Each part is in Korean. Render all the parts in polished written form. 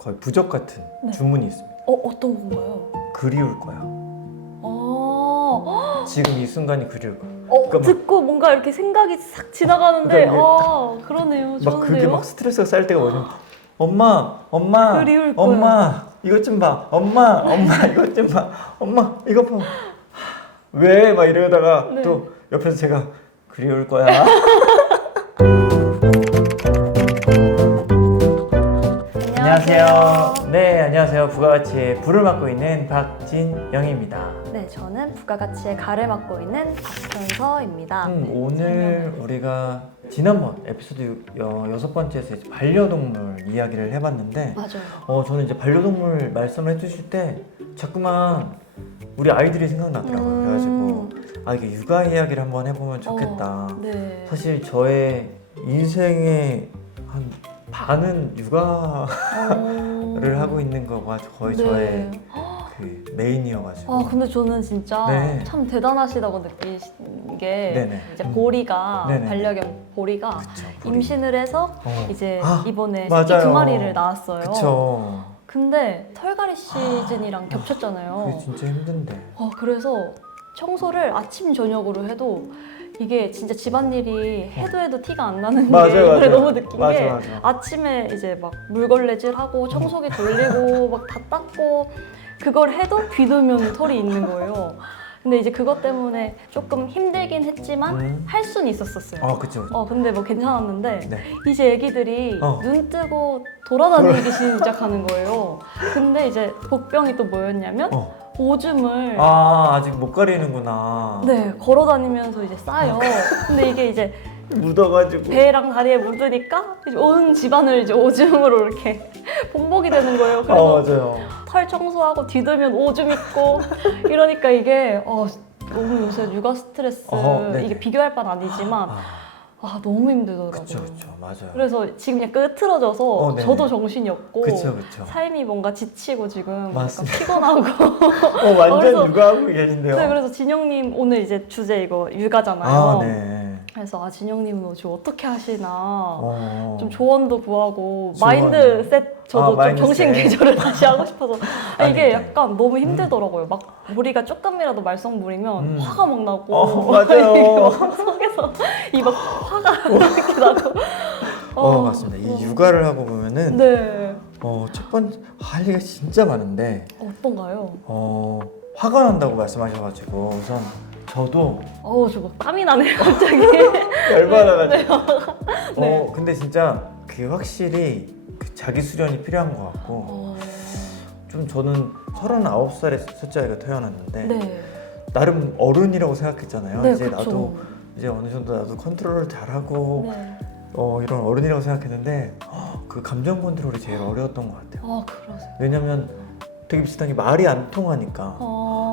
거의 부적 같은 네. 주문이 있습니다. 어떤 건가요? 그리울 거야. 지금 이 순간이 그리울 거야. 그러니까 듣고 뭔가 이렇게 생각이 싹 지나가는데 그러니까 그러네요. 막 그게 좋은데요? 막 스트레스가 쌓일 때가 뭐냐면 엄마 그리울 거야. 엄마 이것 좀 봐. 엄마 이것 좀 봐. 엄마 이것 봐. 왜? 막 이러다가 네. 또 옆에서 제가 그리울 거야. 안녕하세요. 네, 안녕하세요. 부가가치의 부를 맡고 있는 박진영입니다. 네, 저는 부가가치의 가를 맡고 있는 박현서입니다. 오늘 우리가 지난번 에피소드 6번째에서 이제 반려동물 이야기를 해봤는데 맞아요. 저는 이제 반려동물 말씀을 해주실 때 자꾸만 우리 아이들이 생각나더라고요. 그래가지고 이게 육아 이야기를 한번 해보면 좋겠다. 네. 사실 저의 인생의 한 반은 육아를 하고 있는 거가 거의 네. 저의 그 메인이어가지고. 근데 저는 진짜 네. 참 대단하시다고 느끼는 게 네네. 이제 보리가 네네. 반려견 보리가 그쵸, 보리. 임신을 해서 이제 이번에 새끼 맞아요. 2마리를 낳았어요. 그쵸. 근데 털갈이 시즌이랑 겹쳤잖아요. 그게 진짜 힘든데. 그래서 청소를 아침 저녁으로 해도 이게 진짜 집안일이 해도 티가 안 나는 게 맞아요, 이번에 맞아요. 너무 느낀 맞아, 게 맞아. 아침에 이제 막 물걸레질하고 청소기 돌리고 막 다 닦고 그걸 해도 비누면 털이 있는 거예요. 근데 이제 그것 때문에 조금 힘들긴 했지만 할 수는 있었어요. 그쵸. 근데 뭐 괜찮았는데 네. 이제 애기들이 눈 뜨고 돌아다니기 시작하는 거예요. 근데 이제 복병이 또 뭐였냐면 오줌을 아직 못 가리는구나. 네, 걸어 다니면서 이제 싸요. 근데 이게 이제 묻어가지고. 배랑 다리에 묻으니까 이제 온 집안을 이제 오줌으로 이렇게 범벅이 되는 거예요. 그래서 맞아요. 털 청소하고 뒤돌면 오줌 있고 이러니까 이게 너무 요새 육아 스트레스 네네. 이게 비교할 바는 아니지만 너무 힘들더라고요. 그쵸, 맞아요. 그래서 지금 약간 흐트러져서 네네. 저도 정신이 없고 그쵸. 삶이 뭔가 지치고 지금 약간 맞습니다. 피곤하고 완전 그래서- 육아하고 계신데요. 네, 그래서 진영님 오늘 이제 주제 이거 육아잖아요. 네. 그래서 진영님은 지금 어떻게 하시나 좀 좀 조언도 구하고 조언이요? 마인드셋 저도 좀 마인드셋. 정신 개조를 다시 하고 싶어서 이게 네. 약간 너무 힘들더라고요. 막 우리가 조금이라도 말썽 부리면 화가 막 나고 맞아요. 이게 막 속에서 이 막 화가 이렇게 나고 맞습니다. 이 육아를 하고 보면은 네. 첫 번째 할 얘기가 진짜 많은데 어떤가요? 화가 난다고 말씀하셔가지고 우선 저도 저 막 땀이 나네요 갑자기. 열받아가지고 네. 근데 진짜 그 확실히 그 자기 수련이 필요한 것 같고 좀 저는 39살에 첫째 아이가 태어났는데 네. 나름 어른이라고 생각했잖아요. 네, 이제 그쵸. 나도 이제 어느 정도 나도 컨트롤을 잘하고 네. 이런 어른이라고 생각했는데 그 감정 컨트롤이 제일 어려웠던 것 같아요. 그러세요. 왜냐면 되게 비슷한 게 말이 안 통하니까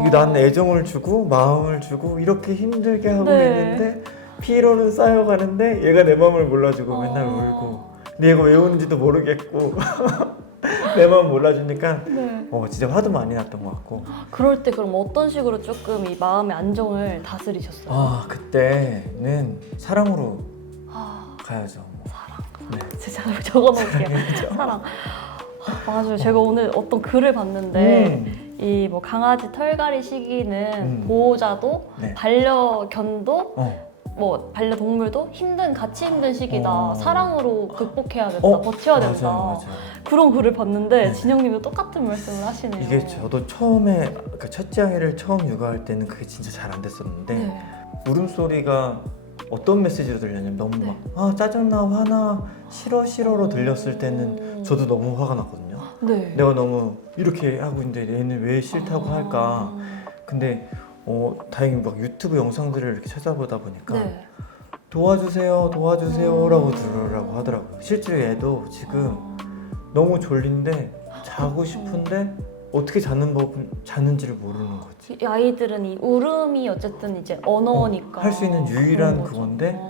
이게 난 나는 애정을 주고 마음을 주고 이렇게 힘들게 하고 네. 있는데 피로는 쌓여가는데 얘가 내 마음을 몰라주고 맨날 울고 근데 얘가 왜 우는지도 모르겠고 내 마음 몰라주니까 네. 진짜 화도 많이 났던 것 같고 그럴 때 그럼 어떤 식으로 조금 이 마음의 안정을 다스리셨어요? 그때는 사랑으로 가야죠. 네. 제가 적어놓을게요. 사랑. 맞아요. 제가 오늘 어떤 글을 봤는데 이 뭐 강아지 털갈이 시기는 보호자도 네. 반려견도 뭐 반려동물도 같이 힘든 시기다. 사랑으로 극복해야 된다. 버텨야 된다. 맞아요. 그런 글을 봤는데 네. 진영님도 똑같은 말씀을 하시네요. 이게 저도 처음에 그러니까 첫째 아이를 처음 육아할 때는 그게 진짜 잘 안 됐었는데 네. 울음소리가 어떤 메시지로 들렸냐면 너무 막 짜증나 화나 싫어로 들렸을 때는 저도 너무 화가 났거든요. 네. 내가 너무 이렇게 하고 있는데 얘는 왜 싫다고 할까. 근데 다행히 막 유튜브 영상들을 이렇게 찾아보다 보니까 네. 도와주세요라고 들으라고 하더라고요. 실제로 얘도 지금 너무 졸린데 자고 싶은데 어떻게 자는지를 모르는 거지. 이 아이들은 이 울음이 어쨌든 이제 언어니까 할 수 있는 유일한 그런 거죠. 그건데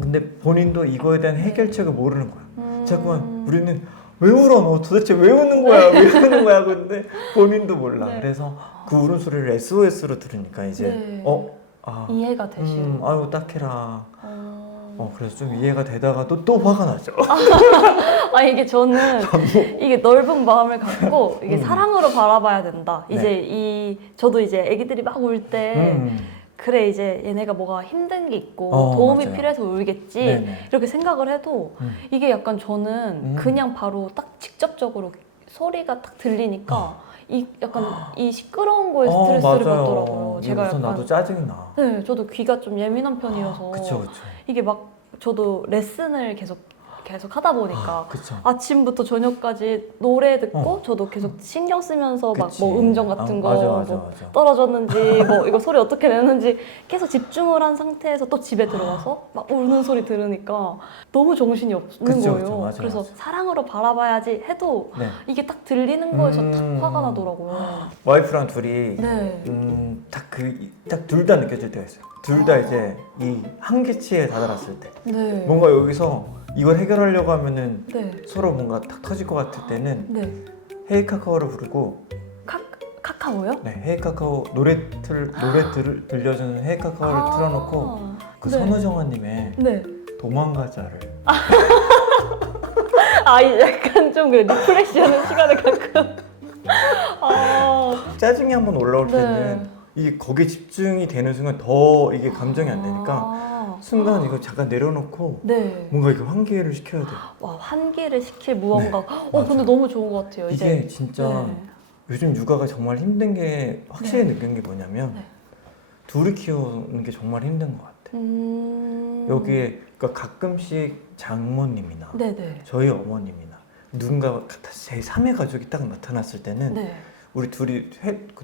근데 본인도 이거에 대한 해결책을 모르는 거야. 자꾸만 우리는 왜 울어? 너 도대체 왜 우는 거야? 왜 우는 거야? 근데 본인도 몰라. 네. 그래서 그 울음소리를 SOS로 들으니까 이제 네. 아 이해가 되시고 아유 딱해라. 그래서 좀 이해가 되다가 또 화가 나죠. 아 이게 저는 이게 넓은 마음을 갖고 이게 음. 사랑으로 바라봐야 된다. 네. 이제 저도 이제 아기들이 막 울 때 그래 이제 얘네가 뭐가 힘든 게 있고 도움이 맞아요. 필요해서 울겠지 네네. 이렇게 생각을 해도 이게 약간 저는 그냥 바로 딱 직접적으로 소리가 딱 들리니까 이 약간 이 시끄러운 거에 스트레스를 맞아요. 받더라고요. 이게 제가 우선 약간 나도 짜증이 나. 네, 저도 귀가 좀 예민한 편이어서 그쵸. 이게 막 저도 레슨을 계속 하다 보니까 그쵸. 아침부터 저녁까지 노래 듣고 저도 계속 신경 쓰면서 막 그치. 뭐 음정 같은 거 맞아. 뭐 떨어졌는지 뭐 이거 소리 어떻게 내는지 계속 집중을 한 상태에서 또 집에 들어가서 막 우는 소리 들으니까 너무 정신이 없는 그쵸, 거예요. 그쵸. 맞아, 그래서 맞아. 사랑으로 바라봐야지 해도 네. 이게 딱 들리는 거에서 딱 화가 나더라고요. 와이프랑 둘이 네. 딱 둘 다 느껴질 때가 있어요. 둘 다 이제 이 한계치에 다다랐을 때 네. 뭔가 여기서 이걸 해결하려고 하면은 네. 서로 뭔가 탁 터질 것 같을 때는 네. 헤이 카카오를 부르고 카카오요? 네, 헤이 카카오 노래 들려주는 헤이 카카오를 틀어놓고 그 네. 선우정아님의 네. 도망가자를 이제 약간 좀 그래 리프레시하는 시간을 가끔. 짜증이 한번 올라올 네. 때는 이게 거기에 집중이 되는 순간 더 이게 감정이 안 되니까 순간 이거 잠깐 내려놓고 네. 뭔가 이렇게 환기를 시켜야 돼요. 와 환기를 시킬 무언가. 맞아요. 근데 너무 좋은 것 같아요. 이게 이제. 진짜 네. 요즘 육아가 정말 힘든 게 확실히 느낀 게 뭐냐면 네. 둘이 키우는 게 정말 힘든 것 같아요. 여기에 그러니까 가끔씩 장모님이나 네네. 저희 어머님이나 누군가 제 3의 가족이 딱 나타났을 때는 네. 우리 둘이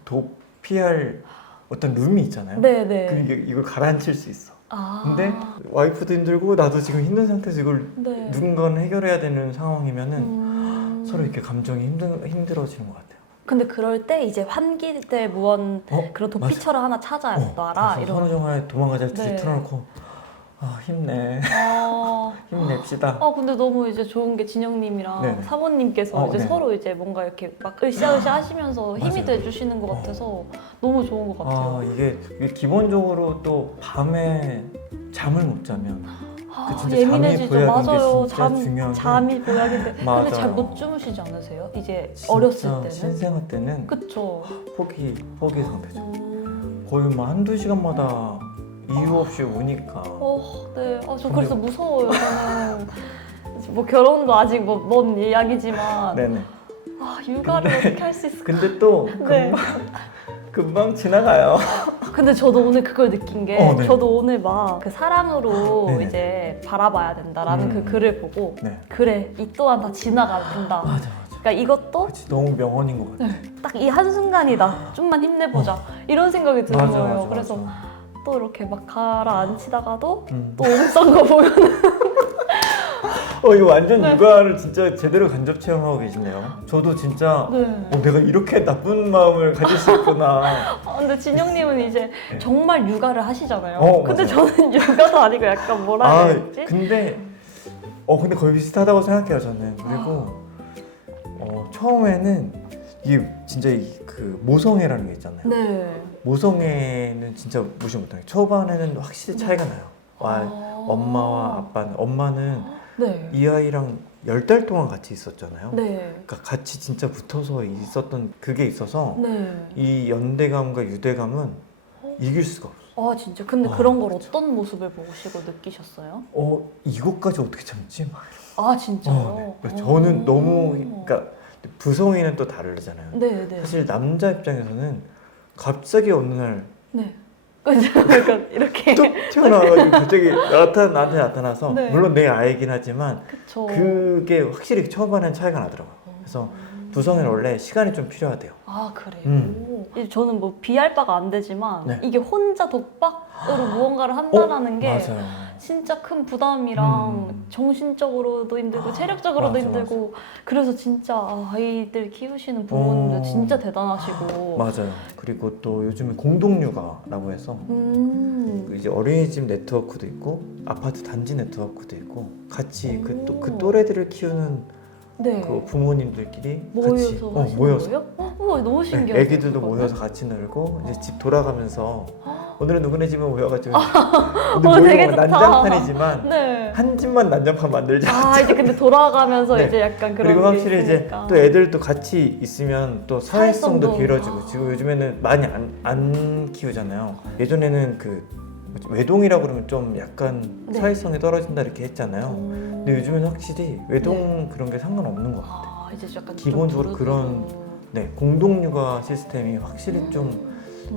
도피할 어떤 룸이 있잖아요. 네네. 그럼 이걸 가라앉힐 수 있어. 아. 근데 와이프도 힘들고 나도 지금 힘든 상태에서 이걸 네. 누군가는 해결해야 되는 상황이면은 서로 이렇게 감정이 힘들어지는 것 같아요. 근데 그럴 때 이제 환기될 무언 그런 도피처를 하나 찾아놔라 그래서 이런. 선우정아의 도망가자를 둘이 네. 틀어놓고 힘내 아. 힘냅시다. 근데 너무 이제 좋은 게 진영님이랑 네네. 사모님께서 이제 네. 서로 이제 뭔가 이렇게 막 으쌰으쌰 하시면서 힘이 맞아요. 돼주시는 것 같아서 너무 좋은 것 같아요. 이게 기본적으로 또 밤에 잠을 못 자면 진짜 예민해지죠. 잠이 보약인 게 맞아요. 진짜 중요한데. 잠이 보약인데. 근데 맞아요. 잘 못 주무시지 않으세요? 이제 진짜 어렸을 때는. 신생아 때는 그쵸. 포기 상태죠. 거의 뭐 한두 시간마다 이유 없이 우니까. 네. 저 그래서 무서워요. 저는 뭐 결혼도 아직 먼 이야기지만 네네. 육아를 어떻게 할 수 있을까? 근데 또 네. 금방 지나가요. 근데 저도 오늘 그걸 느낀 게 네. 저도 오늘 막 그 사랑으로 네네. 이제 바라봐야 된다라는 그 글을 보고 네. 그래 이 또한 다 지나간다. 맞아. 그러니까 이것도 그치, 너무 명언인 것 같아. 딱 이 한순간이다. 좀만 힘내보자. 이런 생각이 드는 거예요. 그래서 맞아. 또 이렇게 막 가라앉히다가도 음. 또 옴싼 거 보면 이거 완전 육아를 진짜 제대로 간접 체험하고 계시네요. 저도 진짜 내가 이렇게 나쁜 마음을 가질 수 있구나. 근데 진영님은 이제 정말 육아를 하시잖아요. 근데 맞아요. 저는 육아도 아니고 약간 뭐라 해야 되지? 근데 거의 비슷하다고 생각해요 저는. 그리고 처음에는 이게 진짜 그 모성애라는 게 있잖아요. 네. 모성애는 진짜 무시 못해요. 초반에는 확실히 차이가 나요. 엄마와 아빠는 엄마는 네. 이 아이랑 10달 동안 같이 있었잖아요. 네. 그러니까 같이 진짜 붙어서 있었던 그게 있어서 네. 이 연대감과 유대감은 이길 수가 없어. 진짜. 근데 그런 걸 어떤 모습을 보시고 느끼셨어요? 이것까지 어떻게 참지? 진짜요? 네. 저는 너무 그러니까 부성애는 또 다르잖아요. 네, 네. 사실 남자 입장에서는 갑자기 어느 날 네. 그죠? 약간 이렇게. 뚝 튀어나와가지고 갑자기 나한테 나타나서 네. 물론 내 아이긴 하지만 그쵸. 그게 확실히 초반에는 차이가 나더라고요. 그래서 부성애는 원래 시간이 좀 필요하대요. 그래요? 이제 저는 뭐 비할 바가 안 되지만 네. 이게 혼자 독박으로 무언가를 한다는 게 맞아요. 진짜 큰 부담이랑 정신적으로도 힘들고 체력적으로도 맞아, 힘들고 그래서 진짜 아이들 키우시는 부모님들 진짜 대단하시고 맞아요. 그리고 또 요즘에 공동육아라고 해서 이제 어린이집 네트워크도 있고 아파트 단지 네트워크도 있고 같이 그 또래들을 키우는 네. 그 부모님들끼리 모여서 같이 하시는 모여서 거예요? 우와 너무 신기해요. 애기들도 모여서 같이 놀고 이제 집 돌아가면서 오늘은 누구네 집에 모여가지고 근데 되게 모이면 좋다. 난장판이지만 네. 한 집만 난장판 만들자. 아 이제 근데 돌아가면서 네. 이제 약간 그런 그리고 게 확실히 이제 있으니까. 또 애들도 같이 있으면 또 사회성도 사회성도. 길어지고 지금 요즘에는 많이 안 키우잖아요. 예전에는 그 뭐지, 외동이라고 그러면 좀 약간 네. 사회성이 떨어진다 이렇게 했잖아요. 근데 요즘에는 확실히 외동 그런 게 상관없는 것 같아요. 아 이제 약간 기본적으로 좀 그런 네, 공동육아 시스템이 확실히 좀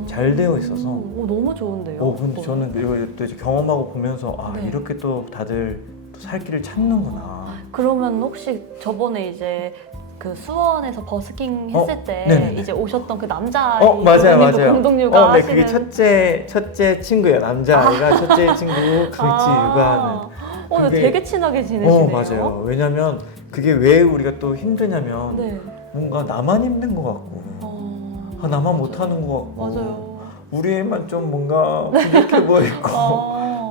잘 되어 있어서 오 너무 좋은데요. 근데 저는 이걸 또 이제 경험하고 보면서 아 네. 이렇게 또 다들 또 살 길을 찾는구나. 그러면 혹시 저번에 이제 그 수원에서 버스킹 했을 때 네네네. 이제 오셨던 그 남자 맞아요, 맞아요. 공동육아 네, 하시는 그게 첫째 친구예요. 남자아이가 첫째 친구고 같이 육아하는. 근데 그게- 되게 친하게 지내시네요. 맞아요. 왜냐면 그게 왜 우리가 또 힘드냐면 네. 뭔가 나만 힘든 것 같고 나만 못하는 것 같고 맞아요. 우리 애만 좀 뭔가 부족해 보이고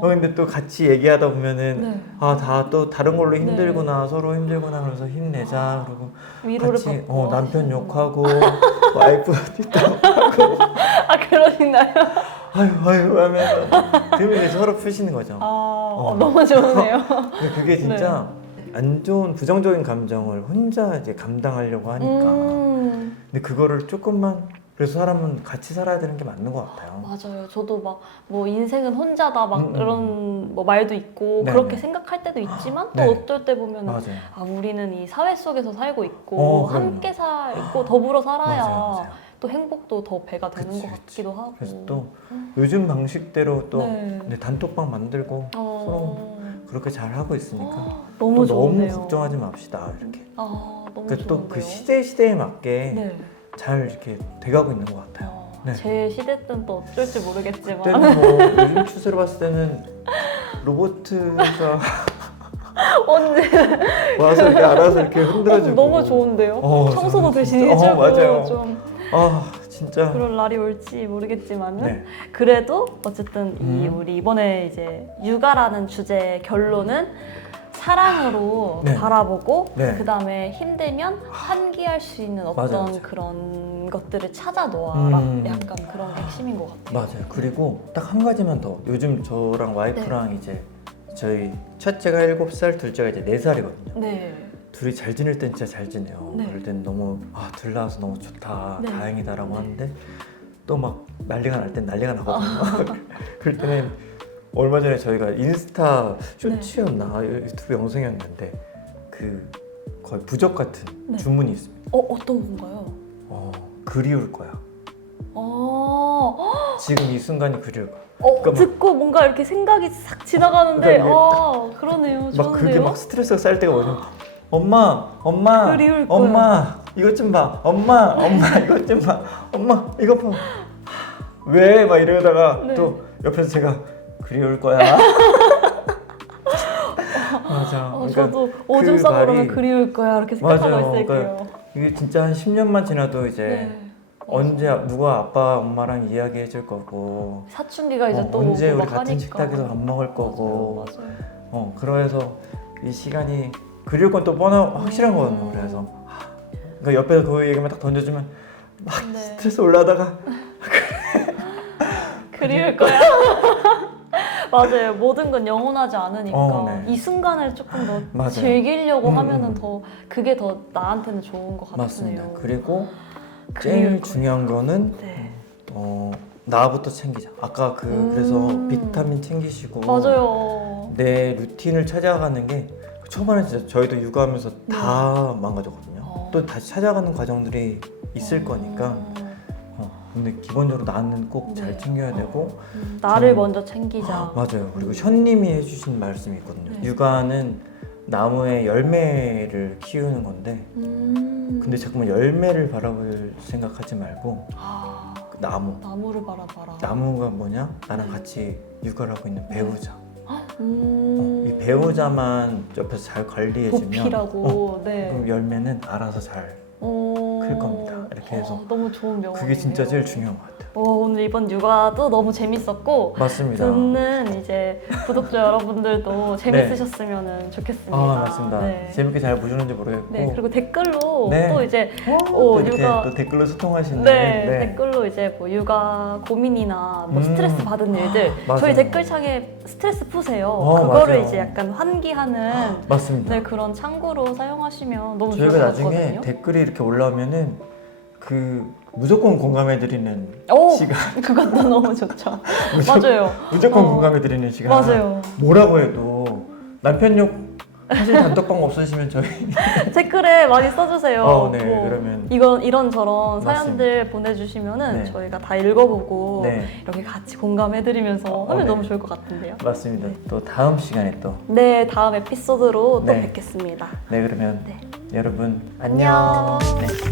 근데 또 같이 얘기하다 보면은 네. 다 또 다른 걸로 힘들구나 서로 힘들구나 그래서 힘내자 그리고 위로를 같이 받고 남편 하시는구나. 욕하고 와이프 뒷담화하고 아 그러시나요? 아유 하면 그러면 이제 서로 푸시는 거죠. 너무 좋으네요. 근데 그게 진짜 안 좋은 부정적인 감정을 혼자 이제 감당하려고 하니까 근데 그거를 조금만 그래서 사람은 같이 살아야 되는 게 맞는 것 같아요. 맞아요. 저도 막 뭐 인생은 혼자다 막 음. 이런 뭐 말도 있고 네네. 그렇게 생각할 때도 있지만 또 네. 어떨 때 보면 맞아요. 우리는 이 사회 속에서 살고 있고 그럼요. 함께 살고 더불어 살아야 맞아요. 또 행복도 더 배가 되는 그치, 것 그치. 같기도 하고. 그래서 또 요즘 방식대로 또 네. 단톡방 만들고 서로 그렇게 잘 하고 있으니까 너무 또 좋네요. 너무 걱정하지 맙시다 이렇게. 너무 그러니까 또 그 좋은데요. 시대에 맞게 네. 잘 이렇게 돼가고 있는 것 같아요. 네. 제 시대 때는 또 어쩔지 모르겠지만 그때는 뭐 요즘 추세로 봤을 때는 로봇가 언제 와서 이렇게 알아서 이렇게 흔들어주고 너무 좋은데요. 청소도 저는 대신 진짜- 해주고 맞아요. 좀 진짜 그런 날이 올지 모르겠지만은 네. 그래도 어쨌든 우리 이번에 이제 육아라는 주제의 결론은 사랑으로 네. 바라보고 네. 그 다음에 힘들면 환기할 수 있는 어떤 맞아요. 그런 것들을 찾아 놓아라. 음. 약간 그런 게 핵심인 것 같아요. 맞아요. 그리고 딱 한 가지만 더. 요즘 저랑 와이프랑 이제 저희 첫째가 7살, 둘째가 이제 4살이거든요. 네. 둘이 잘 지낼 땐 진짜 잘 지내요. 네. 그럴 땐 너무 둘 나와서 너무 좋다, 네. 다행이다라고 네. 하는데 또 막 난리가 날 땐 난리가 나거든요. 그럴 때는 얼마 전에 저희가 인스타 쇼츠였나 유튜브 영상이었는데 그 거의 부적 같은 네. 주문이 있습니다. 어떤 건가요? 그리울 거야. 지금 이 순간이 그리울 거야. 그러니까 듣고 뭔가 이렇게 생각이 싹 지나가는데 그러니까 그러네요. 막 좋은데요? 그게 막 스트레스가 쌓일 때가 뭐냐면 엄마 그리울 거야. 엄마 이것 좀 봐 엄마 이것 좀 봐 엄마 이것 봐 왜 막 이러다가 네. 또 옆에서 제가 그리울 거야 맞아 그러니까 저도 오줌 그 싸고 그러면 말이 그리울 거야 이렇게 생각하고 맞아요. 있을게요. 이게 진짜 한 10년만 지나도 이제 네. 언제 누가 아빠 엄마랑 이야기해 줄 거고 사춘기가 이제 또 언제 오고 우리 막 같은 하니까. 식탁에서 밥 먹을 거고 맞아요. 그래서 이 시간이 그리울 건 또 확실한 거거든요. 그래서 그러니까 옆에서 그 얘기만 딱 던져주면 막 네. 스트레스 올라다가 그리울 거야. 맞아요. 모든 건 영원하지 않으니까 네. 이 순간을 조금 더 맞아요. 즐기려고 하면은 더 그게 더 나한테는 좋은 것 같네요. 맞습니다. 그리고 그리울 제일 거야. 중요한 거는 네. 나부터 챙기자. 아까 그래서 비타민 챙기시고 맞아요. 내 루틴을 찾아가는 게 초반에 진짜 저희도 육아하면서 다 망가졌거든요. 또 다시 찾아가는 과정들이 있을 거니까 근데 기본적으로 나는 꼭 잘 네. 챙겨야 되고 나를 저는- 먼저 챙기자. 맞아요. 그리고 현님이 해주신 말씀이 있거든요. 네. 육아는 나무의 열매를 키우는 건데 근데 자꾸만 열매를 바라볼 생각하지 말고 그 나무를 바라봐라. 나무가 뭐냐? 나랑 같이 육아를 하고 있는 배우자. 이 이 배우자만 옆에서 잘 관리해주면 도피라고. 네. 그럼 열매는 알아서 잘 클 겁니다. 이렇게 해서 너무 좋은 명언이에요. 그게 진짜 제일 중요한 것 같아요. 오늘 이번 육아도 너무 재밌었고 맞습니다. 듣는 이제 구독자 여러분들도 재밌으셨으면 좋겠습니다. 맞습니다. 네. 재밌게 잘 보시는지 모르겠고 네, 그리고 댓글로 네. 또 이제 또 이렇게 육아 또 댓글로 소통하시는 네, 댓글로 이제 뭐 육아 고민이나 뭐 스트레스 받은 일들 맞아요. 저희 댓글창에 스트레스 푸세요. 그거를 맞아요. 이제 약간 환기하는 맞습니다. 네, 그런 창구로 사용하시면 너무 좋을 것 저희가 나중에 같거든요. 댓글이 이렇게 올라오면은 그 무조건 공감해드리는 시간 그것도 너무 좋죠. 무조건, 맞아요. 무조건 공감해드리는 시간 맞아요. 뭐라고 해도 남편 욕 하실 단톡방 없으시면 저희 댓글에 많이 써주세요. 네, 뭐 그러면 이런저런 사연들 보내주시면은 네. 저희가 다 읽어보고 네. 이렇게 같이 공감해드리면서 하면 네. 너무 좋을 것 같은데요. 맞습니다. 또 다음 시간에 또 네, 다음 에피소드로 또 네. 뵙겠습니다. 네, 그러면 네. 여러분 안녕. 안녕. 네.